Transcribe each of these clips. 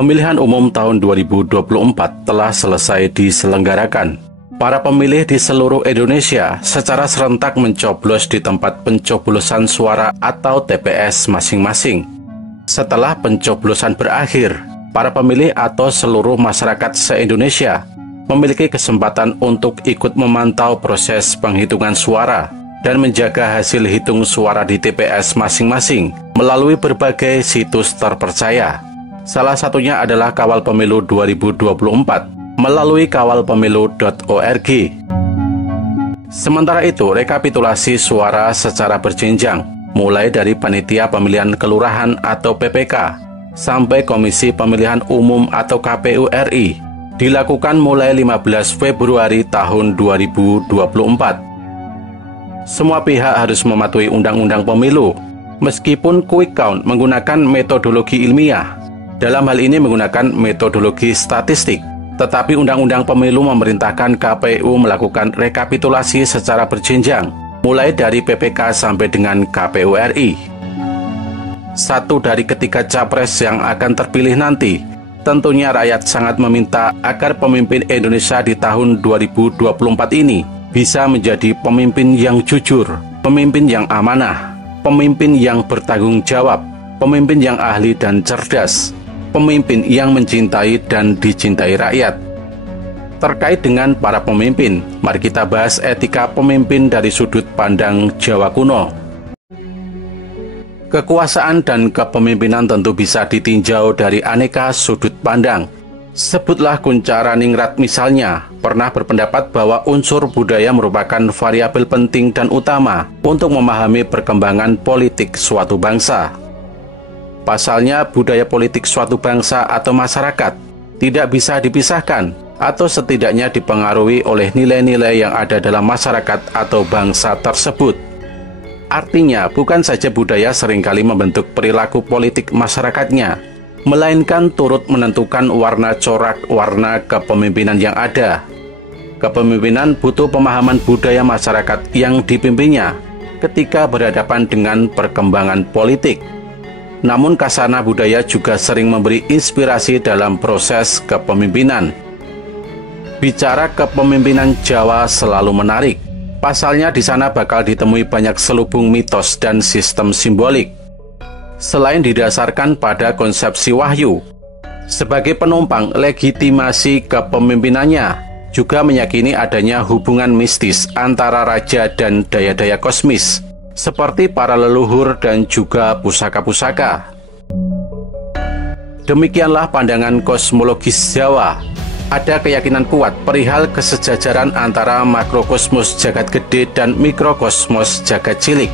Pemilihan umum tahun 2024 telah selesai diselenggarakan. Para pemilih di seluruh Indonesia secara serentak mencoblos di tempat pencoblosan suara atau TPS masing-masing. Setelah pencoblosan berakhir, para pemilih atau seluruh masyarakat se-Indonesia memiliki kesempatan untuk ikut memantau proses penghitungan suara dan menjaga hasil hitung suara di TPS masing-masing melalui berbagai situs terpercaya. Salah satunya adalah Kawal Pemilu 2024 melalui kawalpemilu.org. Sementara itu, rekapitulasi suara secara berjenjang, mulai dari Panitia Pemilihan Kelurahan atau PPK, sampai Komisi Pemilihan Umum atau KPU RI, dilakukan mulai 15 Februari tahun 2024. Semua pihak harus mematuhi Undang-Undang Pemilu, meskipun quick count menggunakan metodologi ilmiah. Dalam hal ini menggunakan metodologi statistik, tetapi Undang-Undang Pemilu memerintahkan KPU melakukan rekapitulasi secara berjenjang, mulai dari PPK sampai dengan KPU RI. Satu dari ketiga capres yang akan terpilih nanti, tentunya rakyat sangat meminta agar pemimpin Indonesia di tahun 2024 ini bisa menjadi pemimpin yang jujur, pemimpin yang amanah, pemimpin yang bertanggung jawab, pemimpin yang ahli dan cerdas, pemimpin yang mencintai dan dicintai rakyat. Terkait dengan para pemimpin, mari kita bahas etika pemimpin dari sudut pandang Jawa kuno. Kekuasaan dan kepemimpinan tentu bisa ditinjau dari aneka sudut pandang. Sebutlah Kunchara Ningrat misalnya, pernah berpendapat bahwa unsur budaya merupakan variabel penting dan utama untuk memahami perkembangan politik suatu bangsa. Pasalnya, budaya politik suatu bangsa atau masyarakat tidak bisa dipisahkan atau setidaknya dipengaruhi oleh nilai-nilai yang ada dalam masyarakat atau bangsa tersebut. Artinya, bukan saja budaya seringkali membentuk perilaku politik masyarakatnya, melainkan turut menentukan warna corak warna kepemimpinan yang ada. Kepemimpinan butuh pemahaman budaya masyarakat yang dipimpinnya ketika berhadapan dengan perkembangan politik. Namun kasana budaya juga sering memberi inspirasi dalam proses kepemimpinan. Bicara kepemimpinan Jawa selalu menarik. Pasalnya di sana bakal ditemui banyak selubung mitos dan sistem simbolik. Selain didasarkan pada konsepsi wahyu, sebagai penumpang legitimasi kepemimpinannya juga meyakini adanya hubungan mistis antara raja dan daya-daya kosmis, seperti para leluhur dan juga pusaka-pusaka. Demikianlah pandangan kosmologis Jawa. Ada keyakinan kuat perihal kesejajaran antara makrokosmos jagat gede dan mikrokosmos jagat cilik.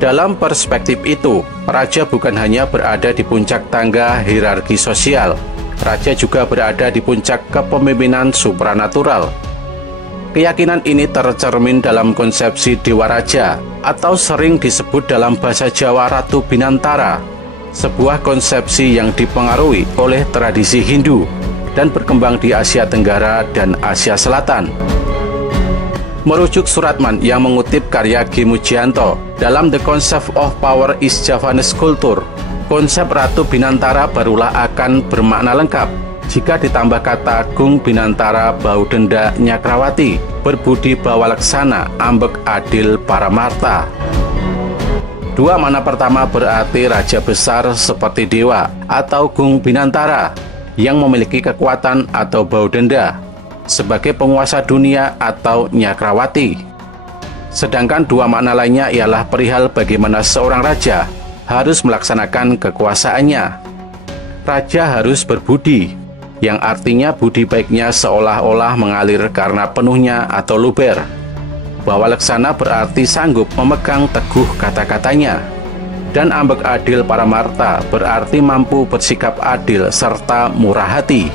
Dalam perspektif itu, raja bukan hanya berada di puncak tangga hierarki sosial, raja juga berada di puncak kepemimpinan supranatural. Keyakinan ini tercermin dalam konsepsi Dewa Raja, atau sering disebut dalam bahasa Jawa Ratu Binantara, sebuah konsepsi yang dipengaruhi oleh tradisi Hindu dan berkembang di Asia Tenggara dan Asia Selatan. Merujuk Suratman yang mengutip karya G. Mujianto dalam The Concept of Power is Javanese Culture, konsep Ratu Binantara barulah akan bermakna lengkap jika ditambah kata Gung Binantara Baudenda Nyakrawati, berbudi bawalaksana, ambek adil paramarta. Dua makna pertama berarti raja besar seperti dewa atau Gung Binantara yang memiliki kekuatan atau baudenda, sebagai penguasa dunia atau Nyakrawati. Sedangkan dua makna lainnya ialah perihal bagaimana seorang raja harus melaksanakan kekuasaannya. Raja harus berbudi, yang artinya budi baiknya seolah-olah mengalir karena penuhnya atau luber. Bawalaksana berarti sanggup memegang teguh kata-katanya. Dan ambek adil paramarta berarti mampu bersikap adil serta murah hati.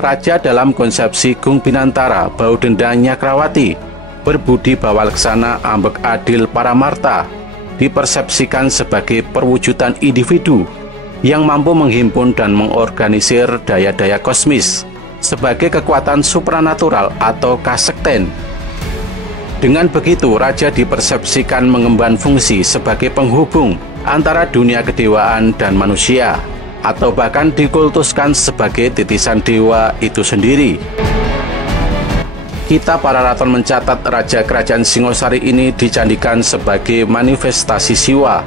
Raja dalam konsepsi Gung Binantara Baudenda Nyakrawati, berbudi bawalaksana, ambek adil paramarta, dipersepsikan sebagai perwujudan individu yang mampu menghimpun dan mengorganisir daya-daya kosmis sebagai kekuatan supranatural atau kasekten. Dengan begitu, raja dipersepsikan mengemban fungsi sebagai penghubung antara dunia kedewaan dan manusia. atau bahkan dikultuskan sebagai titisan dewa itu sendiri. Kitab Pararaton mencatat Raja Kerajaan Singosari ini dicandikan sebagai manifestasi Siwa.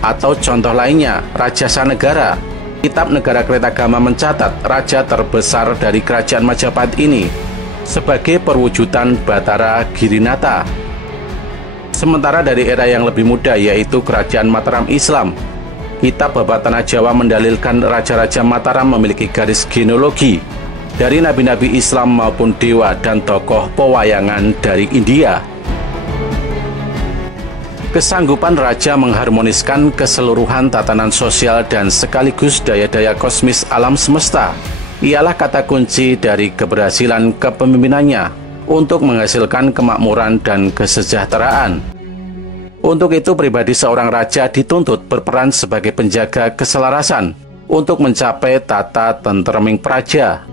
Atau contoh lainnya, Raja Sanegara. Kitab Negara Kretagama mencatat raja terbesar dari Kerajaan Majapahit ini sebagai perwujudan Batara Girinata. Sementara dari era yang lebih muda, yaitu Kerajaan Mataram Islam, Kitab Babad Tanah Jawa mendalilkan Raja-Raja Mataram memiliki garis genealogi dari nabi-nabi Islam maupun dewa dan tokoh pewayangan dari India. Kesanggupan raja mengharmoniskan keseluruhan tatanan sosial dan sekaligus daya-daya kosmis alam semesta ialah kata kunci dari keberhasilan kepemimpinannya untuk menghasilkan kemakmuran dan kesejahteraan. Untuk itu, pribadi seorang raja dituntut berperan sebagai penjaga keselarasan untuk mencapai tata tentreming praja.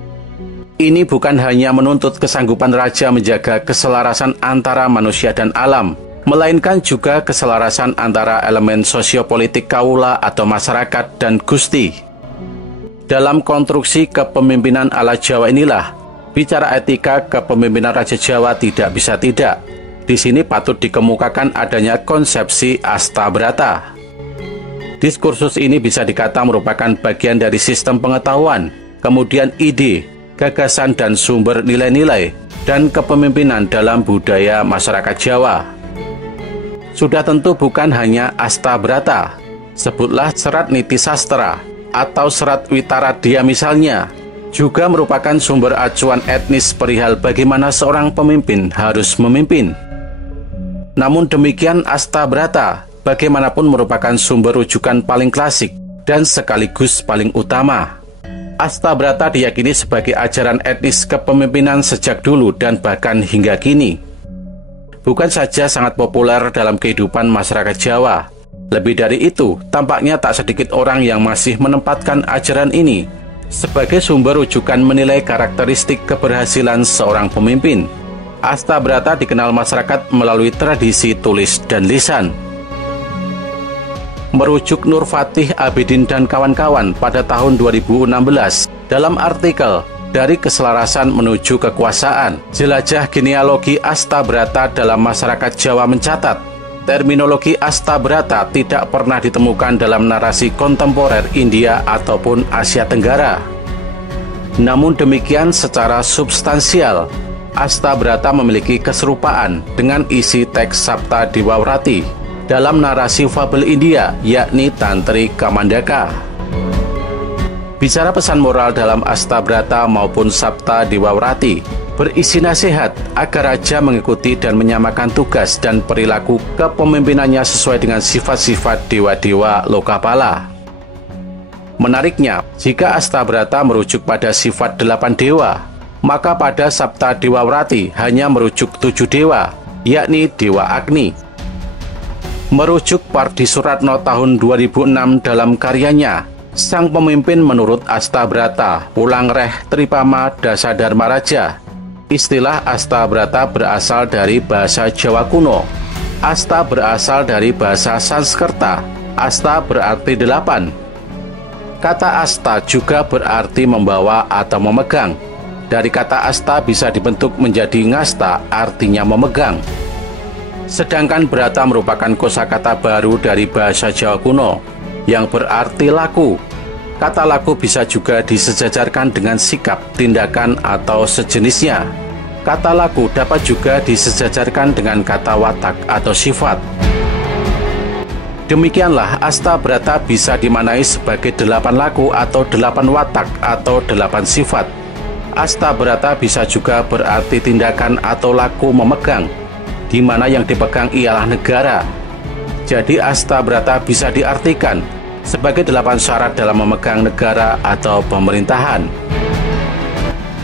Ini bukan hanya menuntut kesanggupan raja menjaga keselarasan antara manusia dan alam, melainkan juga keselarasan antara elemen sosiopolitik kaula atau masyarakat dan Gusti. Dalam konstruksi kepemimpinan ala Jawa inilah, bicara etika kepemimpinan Raja Jawa tidak bisa tidak. Di sini patut dikemukakan adanya konsepsi Astabrata. Diskursus ini bisa dikata merupakan bagian dari sistem pengetahuan, kemudian ide, gagasan dan sumber nilai-nilai, dan kepemimpinan dalam budaya masyarakat Jawa. Sudah tentu bukan hanya Astabrata, sebutlah serat Niti Sastra atau serat Witaradia misalnya, juga merupakan sumber acuan etnis perihal bagaimana seorang pemimpin harus memimpin. Namun demikian, Astabrata bagaimanapun merupakan sumber rujukan paling klasik dan sekaligus paling utama. Astabrata diyakini sebagai ajaran etnis kepemimpinan sejak dulu dan bahkan hingga kini. Bukan saja sangat populer dalam kehidupan masyarakat Jawa, lebih dari itu, tampaknya tak sedikit orang yang masih menempatkan ajaran ini sebagai sumber rujukan menilai karakteristik keberhasilan seorang pemimpin. Astabrata dikenal masyarakat melalui tradisi tulis dan lisan. Merujuk Nur Fatih Abidin dan kawan-kawan pada tahun 2016 dalam artikel Dari Keselarasan Menuju Kekuasaan, Jelajah Genealogi Astabrata dalam Masyarakat Jawa mencatat, terminologi Astabrata tidak pernah ditemukan dalam narasi kontemporer India ataupun Asia Tenggara. Namun demikian, secara substansial, Astabrata memiliki keserupaan dengan isi teks Sapta Dewawrati dalam narasi fabel India, yakni Tantri Kamandaka. Bicara pesan moral dalam Astabrata maupun Sapta Dewawrati berisi nasihat agar raja mengikuti dan menyamakan tugas dan perilaku kepemimpinannya sesuai dengan sifat-sifat dewa-dewa Lokapala. Menariknya, jika Astabrata merujuk pada sifat 8 dewa, maka pada Sapta Dewawrati hanya merujuk 7 dewa, yakni Dewa Agni. Merujuk Pardi Suratno tahun 2006 dalam karyanya Sang Pemimpin Menurut Astabrata, Pulang Reh Tripama Dasadharma Raja. Istilah Astabrata berasal dari bahasa Jawa kuno. Asta berasal dari bahasa Sanskerta. Asta berarti 8. Kata asta juga berarti membawa atau memegang. Dari kata asta bisa dibentuk menjadi ngasta, artinya memegang. Sedangkan brata merupakan kosakata baru dari bahasa Jawa kuno yang berarti laku. Kata laku bisa juga disejajarkan dengan sikap, tindakan, atau sejenisnya. Kata laku dapat juga disejajarkan dengan kata watak atau sifat. Demikianlah Astabrata bisa dimaknai sebagai 8 laku atau 8 watak atau 8 sifat. Astabrata bisa juga berarti tindakan atau laku memegang, di mana yang dipegang ialah negara. Jadi Astabrata bisa diartikan sebagai 8 syarat dalam memegang negara atau pemerintahan.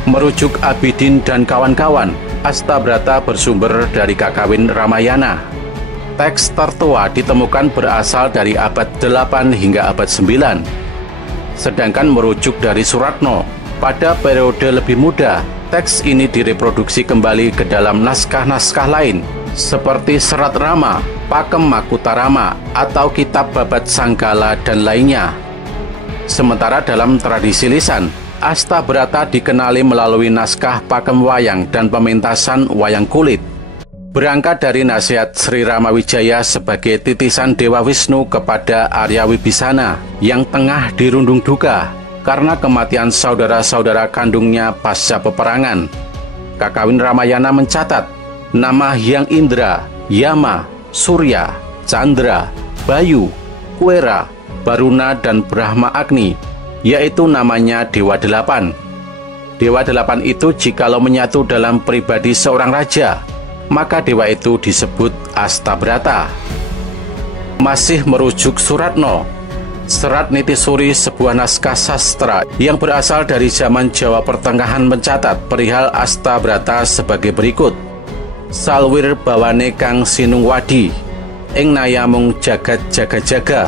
Merujuk Abidin dan kawan-kawan, Astabrata bersumber dari Kakawin Ramayana. Teks tertua ditemukan berasal dari abad 8 hingga abad 9. Sedangkan merujuk dari Suratno, pada periode lebih muda, teks ini direproduksi kembali ke dalam naskah-naskah lain, seperti Serat Rama, Pakem Makutarama, atau Kitab Babad Sanggala dan lainnya. Sementara dalam tradisi lisan, Astabrata dikenali melalui naskah pakem wayang dan pementasan wayang kulit. Berangkat dari nasihat Sri Ramawijaya sebagai titisan Dewa Wisnu kepada Arya Wibisana yang tengah dirundung duka karena kematian saudara-saudara kandungnya pasca peperangan. Kakawin Ramayana mencatat nama Hyang Indra, Yama, Surya, Chandra, Bayu, Kuwera, Baruna, dan Brahma Agni, yaitu namanya Dewa Delapan. Dewa Delapan itu jikalau menyatu dalam pribadi seorang raja, maka dewa itu disebut Astabrata. Masih merujuk Suratno, Serat Nitisuri, sebuah naskah sastra yang berasal dari zaman Jawa Pertengahan, mencatat perihal Astabrata sebagai berikut. Salwir bawane kang sinungwadi, ing nayamung jagat jaga-jaga,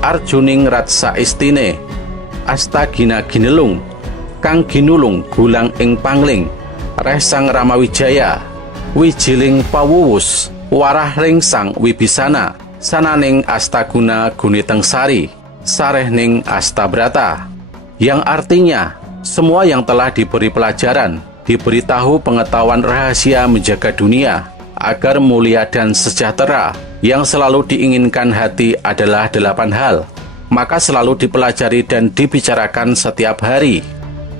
Arjuning ratsa istine, Astagina ginelung, kang ginulung gulang ing pangling, reh sang Ramawijaya, wijiling pawuwus, warah ring sang Wibisana, sananing Astaguna guniteng sari, sareh ning Astabrata. Yang artinya, semua yang telah diberi pelajaran, diberitahu pengetahuan rahasia menjaga dunia, agar mulia dan sejahtera. Yang selalu diinginkan hati adalah 8 hal, maka selalu dipelajari dan dibicarakan setiap hari.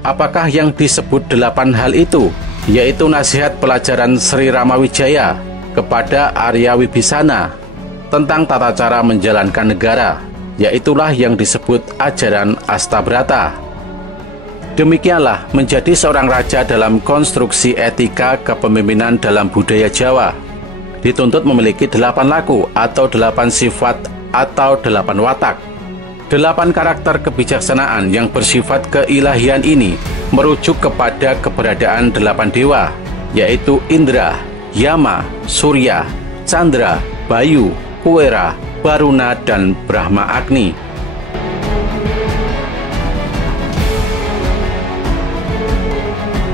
Apakah yang disebut 8 hal itu? Yaitu nasihat pelajaran Sri Ramawijaya kepada Arya Wibisana tentang tata cara menjalankan negara, yaitulah yang disebut ajaran Astabrata. Demikianlah menjadi seorang raja dalam konstruksi etika kepemimpinan dalam budaya Jawa. Dituntut memiliki 8 laku atau 8 sifat atau 8 watak. 8 karakter kebijaksanaan yang bersifat keilahian ini merujuk kepada keberadaan 8 dewa, yaitu Indra, Yama, Surya, Chandra, Bayu, Kuwera, Baruna, dan Brahma Agni.